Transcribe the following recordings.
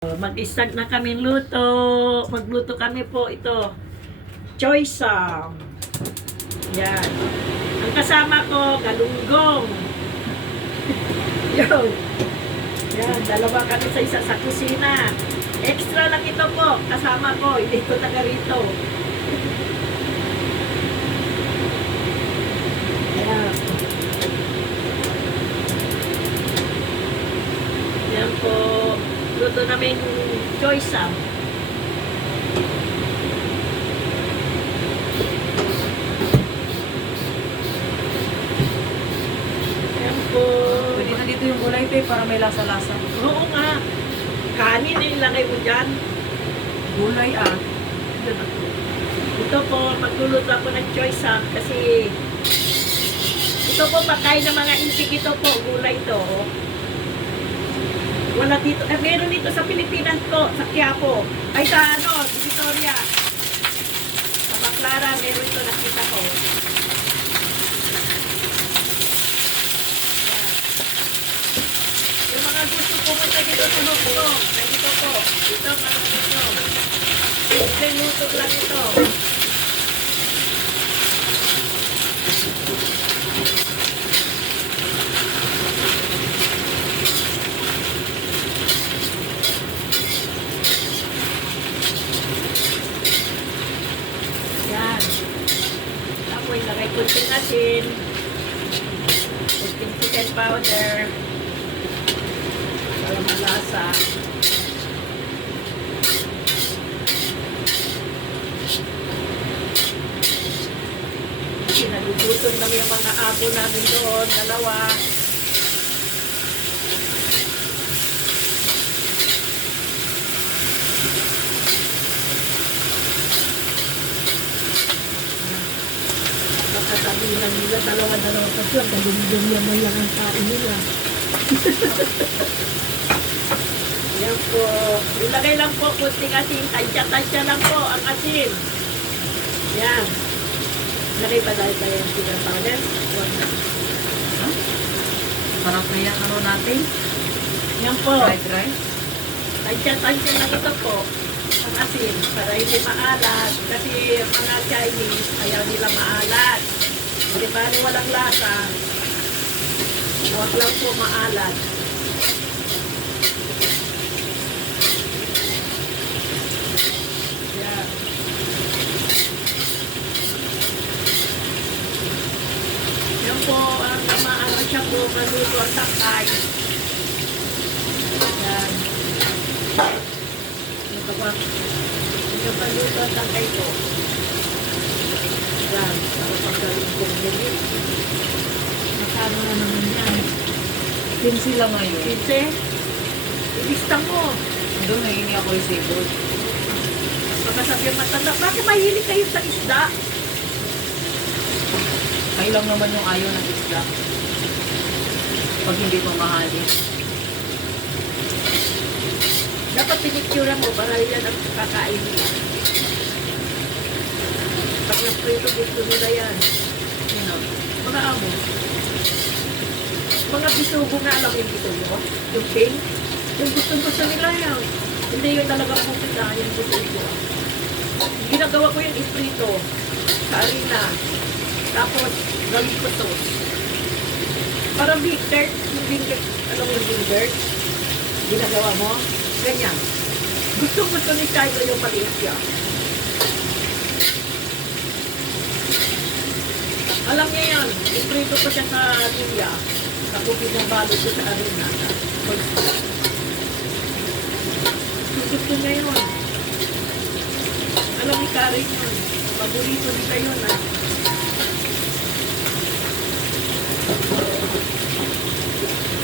Mag-start na kami luto. Magluto kami po ito. Choy sam. Yan. Ang kasama ko, galunggong. Yun. Yan, dalawa kami sa isa sa kusina. Extra lang ito po, kasama ko. Hindi ko taga rito. Yan. Yan po. Luto namin choy sam. Yan po. Pwede na dito yung gulay, te, para may lasa-lasa. Oo nga. Kanin ay ilagay mo dyan. Gulay, ah. Ito po, magluluto ako ng choy sam kasi ito po pagkain ng mga intik ito po, gulay ito. Wala dito, meron dito sa Pilipinas po, sa Quiapo. Ay sa ano, Victoria. Sa Baclara, meron ito nakita ko. Yan. Yung mga gusto pumunta dito sa Hong Kong, nandito po. Ito ang ano dito. Simple luto lang ito. Yan. Tapos ilagay kunting asin. Kunting chicken powder. Para malasa. Nagugutom lang yung mga abo namin doon, dalawa. Baka sabihin nila dalawa-dalawa pa siya, galunggong naman lang ang kain nila. Yan po. Ilagay lang po kunting asin, tansya-tansya lang po ang asin. Yan. Lagay pa dahil tayo yung chicken powder. Huh? Sarap na yan, ano natin? Yan po. Fried rice. Tansya-tansya lang ito po. Ang asin. Para hindi maalat. Kasi mga Chinese, ayaw nila maalat. Di ba? Walang lasa. Huwag lang po maalat. Yan. Yan po, ang ano siya po, maluto ang takay. Yan. Ito ba? Ito ba luto ang takay ko? Yan. Para pagkaroon kong bumili. Makano na naman yan. 15 lang ngayon. Kinse? Ilista mo. Doon, nahingi ako resibo. Baka sabi ang matanda, bakit mahilig kayo sa isda? Kayo lang naman yung ayaw ng isda. Pag hindi mamahalin. Dapat pinicture mo para yan ang kakain nila. Pag na-prito, gusto nila yan. You know, Mga amo. Mga bisugo na alam yung bisugo. Yung pink. Yung gusto nila yan. Hindi yung talagang pupita. Yung bisugo. Ginagawa ko yung isprito. Sa harina. Tapos, gawin ko to. Parang beef dirt. Yung beef dirt. Anong yung beef dirt? Ginagawa mo? Ganyan. Gusto ni Chino yung maliit siya. Alam niya yan. Iprito ko siya sa luya. Tapos pinabalo ko sa arena. Gusto niya yun. Alam ni Karen yun. Paborito nila yun, ha.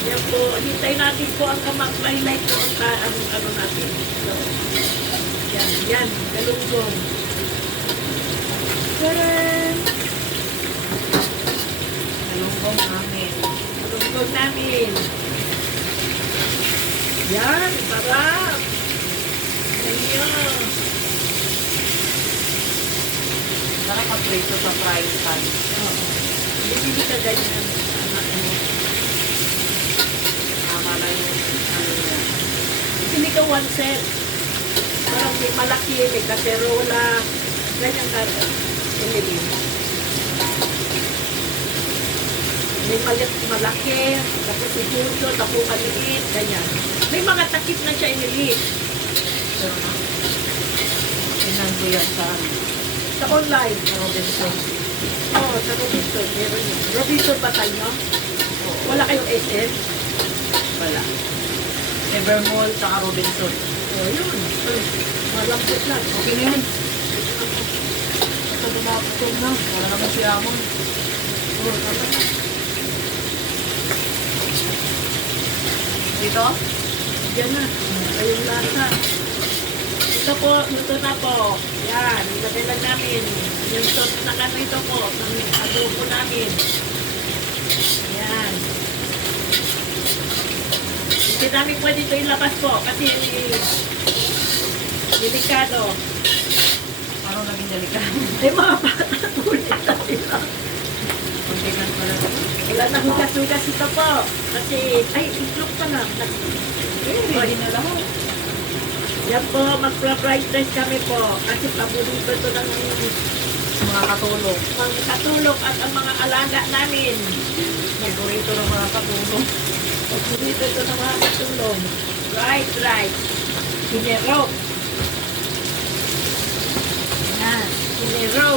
Yan po. Hintay natin po ang kamak-highlight po ang ano natin. So, yan. Galunggong. Tadaan! galunggong namin. Galunggong namin. Yan. Sarap. Ganyan. Sarap mag-prito sa frying pan. Oo. Hindi ka ganyan. Tama na yung ano niya. Bibili ka one set. Parang may malaki, may kaserola. Ganyan ka. Bumili. May malaki, tapos isuso, tapos maliit, ganyan. May mga takip na siya inilit. Pero, tingnan ko yan sa Sa online. Robinson. Oo, sa Robinson. Meron yun. Robinson ba tayo? Wala kayong SM? Wala. Evermall, saka Robinson. Oo, yun. Malambot lang. Okay na yan. Ito dumapatong na. Wala naman si Amon. Oo, tama na. Dito? Yan na. Ayun lasa. Ito po, luto na po. Yan, ilagay lang namin. Yung sauce na kano ito po, ng adobo namin. Yan. Hindi namin pwede ito ilabas po kasi delikado. Paano naging delikado? Ay mga bata, ulit na sila. Kuntikan pala ito. Wala na hugas-hugas ito po. Kasi, ay, itlog pa lang. Pwede na lahat. Yan po, mag-fried rice kami po. Kasi paborito ito ng Mga katulong. mga katulong at ang mga alaga namin. Favorito ng mga katulong. Paborito ito ng mga katulong. Fried rice. Pinero. Yan. Pinero.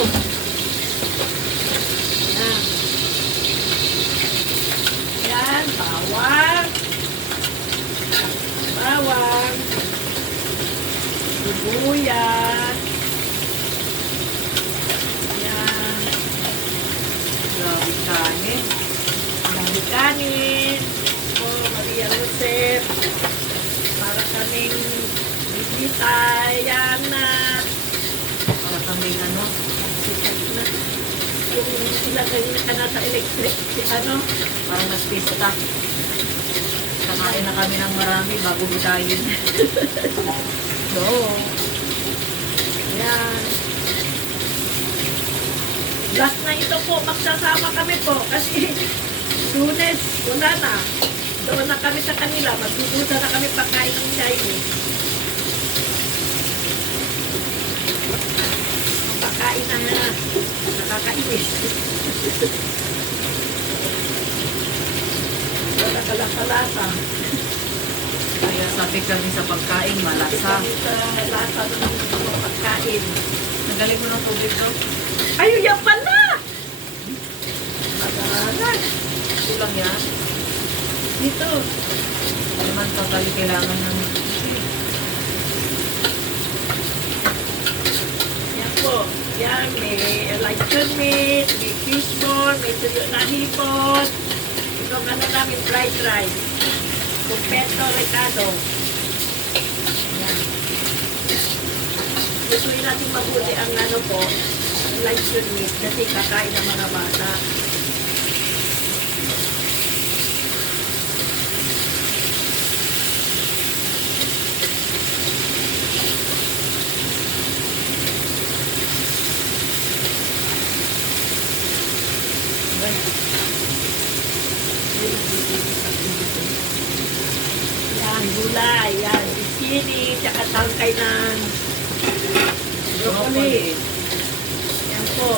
Yan. Yan. Bawang. Bawang. Sibuyas. Yan. Grabe kanin. Dami kanin. Oh, Maria Josep. Para kaming bisita. Yan na. Para kami ano. Sikat na. Yung sila ganyan ka na sa electric. Si ano? Parang nagpista. Kakain na kami ng marami bago bitayin. So, Yan. Last na ito po. Magsasama kami po. Kasi Lunes, wala na. Doon na kami sa kanila. Magdudusa na kami pagkain ng Chinese. Pagkain na nga. Nakakainis. Wala ka lang palasa. kaya sabi kami sa pagkain, malasa. Kami sa lasa ng mga pagkain. Nagaling mo ng tubig to? Ayun yan pala! Magalan. Ito lang yan. Dito. Naman totally kailangan ng Yan po. Yan, may luncheon meat, may fishball, may tuyo na hipon. Ito ang ano namin, fried rice. Completo recado. Yan. Gustuin natin mabuti ang ano po, luncheon meat kasi kakain ng mga bata. Yan, gulay, yan, sili, tsaka tangkay ng broccoli. Yan po.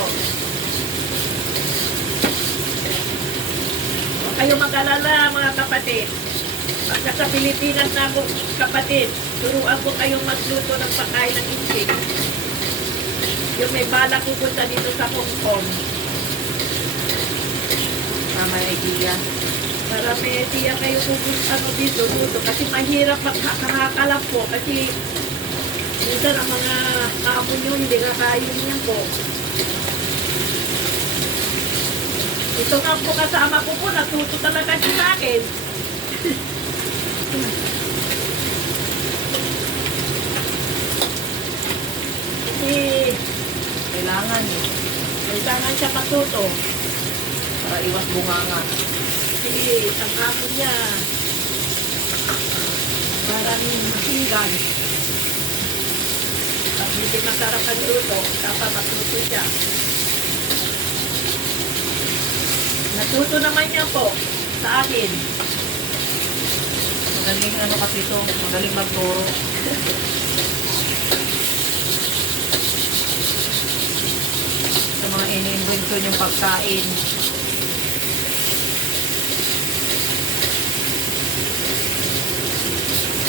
Huwag kayo mag-alala mga kapatid. Pagka sa Pilipinas na ako kapatid, turuan ko kayong magluto ng pagkain ng isip. Yung may balak pupunta dito sa Hong Kong. tama yung idea. Para may idea kayo kung ano dito, luto. Kasi mahirap magkakakalap po. Kasi minsan ang mga amo nyo hindi kakain niya po. Ito nga po kasama ko po, natuto talaga siya sa akin. Kasi Kailangan eh. kailangan siya matuto. Para iwas bunganga. Kasi ang amo niya parang masingan. Pag hindi masarap ang luto, dapat matuto siya. Natuto naman niya po sa akin. Madaling ano kasi ito, madaling magturo. Sa mga ini-invento yung pagkain.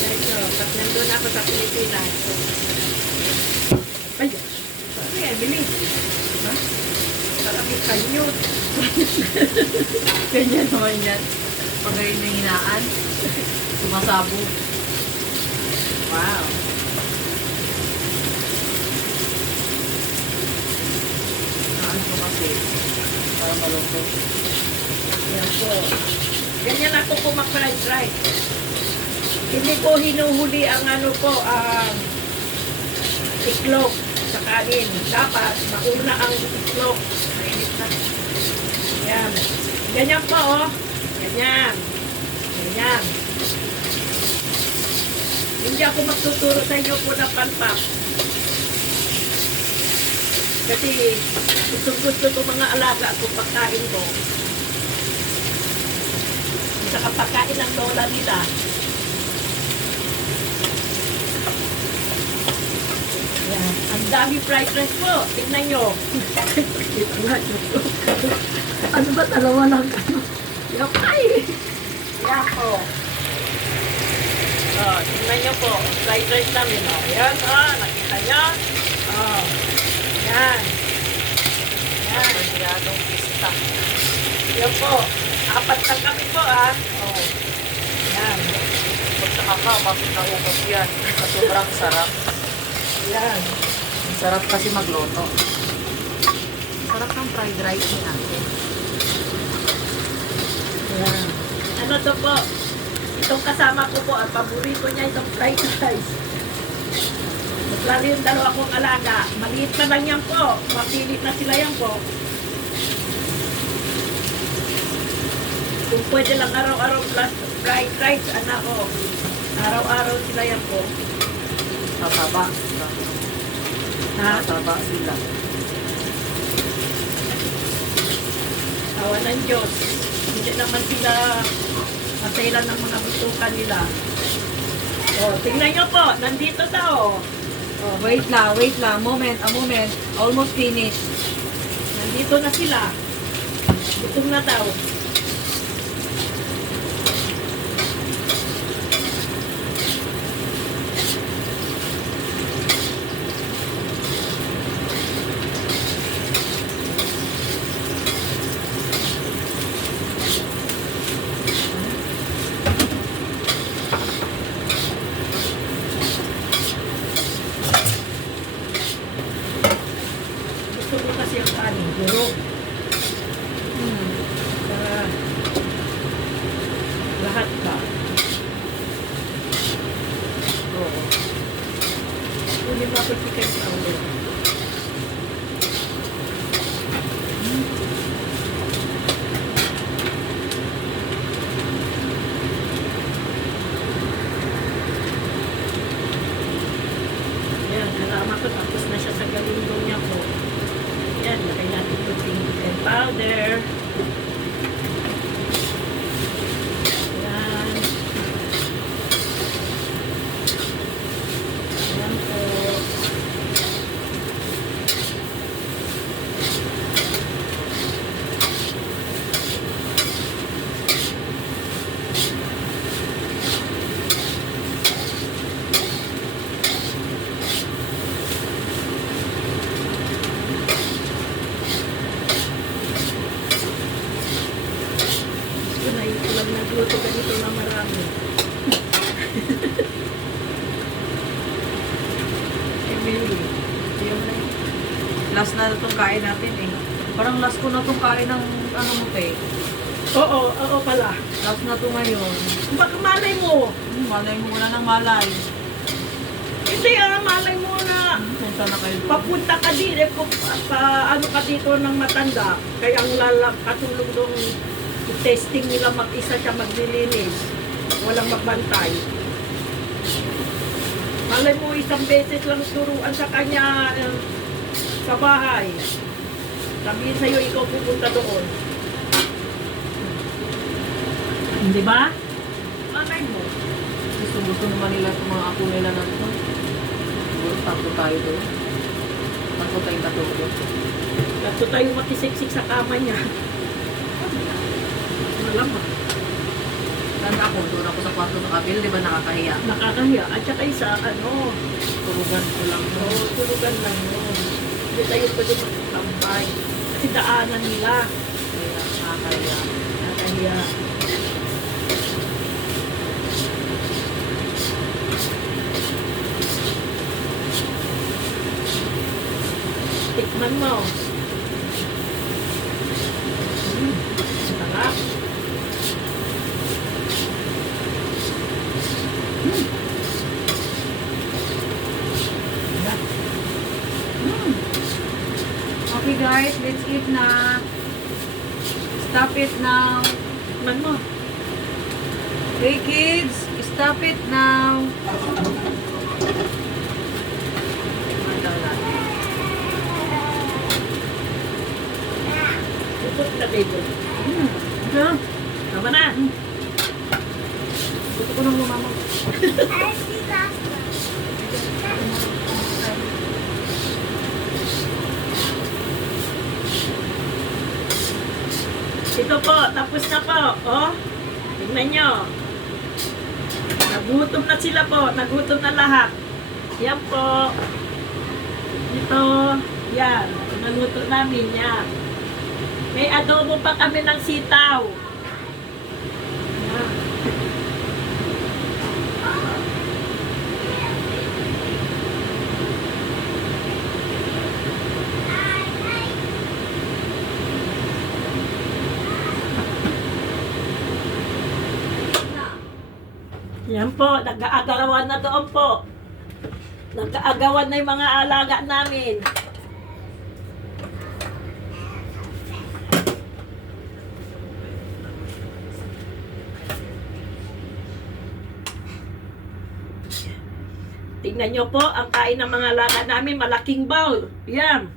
Medyo, pag nandun ako sa Pilipinas. Ay, ano yan, bilis. Ha? Sarap yung kanyot. Ganyan naman yan. Pag ayun na hinaan, sumasabog. Wow. Hinaan ko kasi para maluto. Yan po. Ganyan ako kumak-fried rice. Hindi ko hinuhuli ang ano po, ang iklog sa kanin. Dapat mauna ang iklog. Mainit na. Yan. Ganyan po, oh. Ganyan. Ganyan. Hindi ako magtuturo sa inyo po ng panpak. Kasi gusto ko mga alaga kung pagkain ko. Sa kapagkain ng lola nila. Yan. Ang dami fried rice po. Tignan nyo. Ano ba talawa lang? Yan ay! Yan po. Oh, tignan nyo po. Fried rice namin. Oh. Yan. Oh, nakita nyo? Oh. Yan. Yan. Masyadong pista. Yan po. Apat na kami po ah. Oh. Yan. Pag sa kakao, bakit naubos yan? Sa sobrang sarap. Yan. Ang sarap kasi magluto. Sarap ng fried rice ni ate. Yan. Ano to po? Itong kasama ko po, ang paborito niya itong fried rice. Mas lalo yung dalawa kong alaga. Maliit na lang yan po. Mapilit na sila yan po. Kung pwede lang araw-araw plus fried rice, anak ko. Araw-araw sila yan po. Tataba. Ha? Tataba sila. Tawa ng Diyos. Hindi naman sila masailan ng mga butukan nila. O, tingnan nyo po. Nandito daw. O, Wait lang. A moment. Almost finished. nandito na sila. Gutom na daw. Gusto ko kasi ang kanin. Durog. Para lahat ba? Oo. Uli mo ako chicken powder. Yan, narama ko tapos na siya sa galundong niya po. Yan, lagay natin ito chicken powder. Yan. Yan po. Yun ko lang nagluto ganito na marami. Emily, yung na yun. Last na itong kain natin eh. Parang last ko na itong kain ng ano mo te. Oo pala. Last na ito ngayon. Baka malay mo. Malay mo, wala ng malay. Hindi malay mo na Punta na kayo doon. papunta ka din, ano ka dito ng matanda. Kaya ang katulong dong testing nila mag-isa siya maglilinis. Walang magbantay. Malay mo isang beses lang turuan sa kanya sa bahay. Sabihin sa'yo, ikaw pupunta doon. Di ba? Malay mo. Kung gusto naman nila itong mga ako nila na ito. Siguro takbo tayo doon. Takbo tayong natulog. Tapos tayo makisiksik sa kama niya. Malamang. Tanda ako, doon ako sa kwarto sa kabil, di ba nakakahiya? Nakakahiya. At saka isa, Turugan ko lang. tulugan lang yun. Hindi tayo pwede magtambay. Kasi daanan nila. Kaya nakakahiya. Nakakahiya. Tikman mo. Sarap. Okay guys, let's eat na. Stop it now. Tikman mo. Hey kids, stop it now. Tikman daw natin. Pupot na baby. Ano? Tama na. Gusto ko nang lumamang. Ito po, tapos na po. Oh, tingnan nyo. Nagutom na sila po. Nagutom na lahat. Yan po. Ito. Yan. Naluto namin. Yan. May adobo pa kami ng sitaw. Yan. Yan po, nag-aagawan na doon po. Nag-aagawan na yung mga alaga namin. Tingnan nyo po, ang kain ng mga alaga namin, malaking bowl. Yan,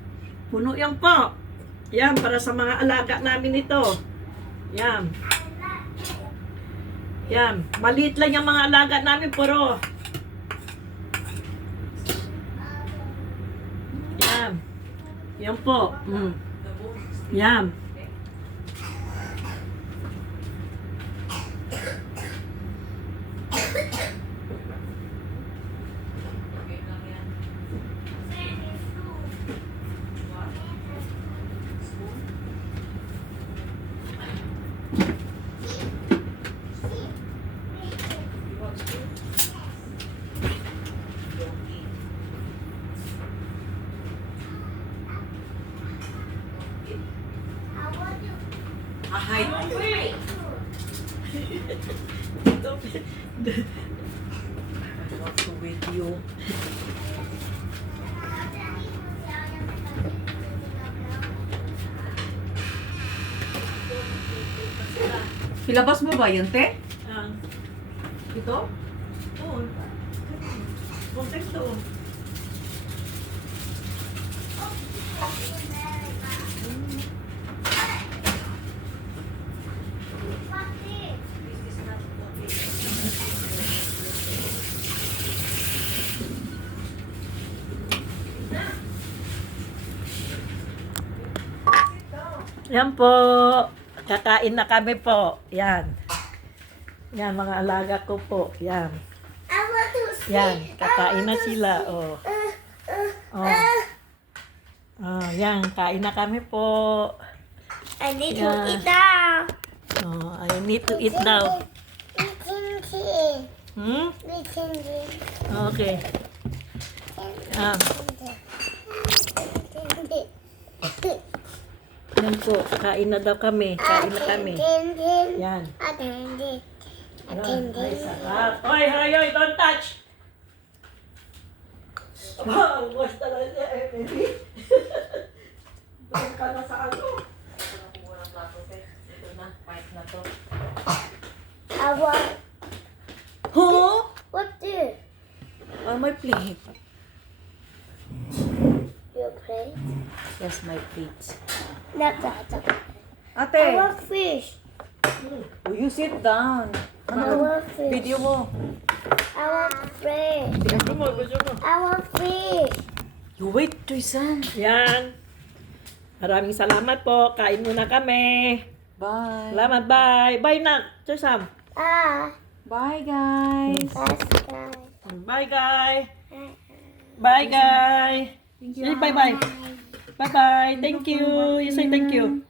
puno yan po. Yan, para sa mga alaga namin ito. Yan. Yan, maliit lang yung mga alaga namin, puro. Yan. Yan po. Yan. Ahay. What's with you? Ilabas mo ba yun, te? Ito? Oo. Context to. Yan po. Kakain na kami po. Yan. Yan, mga alaga ko po. Yan. Yan, kakain na sila. Oh. Oh. Oh, yan, kain na kami po. I need Yeah. to eat now. Oh, I need to eat now. Hmm? Okay. Yan po, kain na daw kami. Kain na kami. Yan. Ay, sarap. Oy, hoy, hoy, don't touch! Wow, boss talaga eh, baby. Doon ka na sa ano. Ito na, fight na to. Huh? What do? Oh, my plate. You play? Yes, my plates. Not that. I Ate, want fish. will you sit down? I want fish. Video mo. I want fish. Gusto mo, gusto mo. I want fish. You wait, Joysan. Yan. Maraming salamat po. Kain muna kami. Bye. Salamat, bye. Bye na, Sam. Bye, guys. That's good. Bye, guy. Bye, guy. Thank Say bye-bye. Bye-bye. Thank you. You say thank you.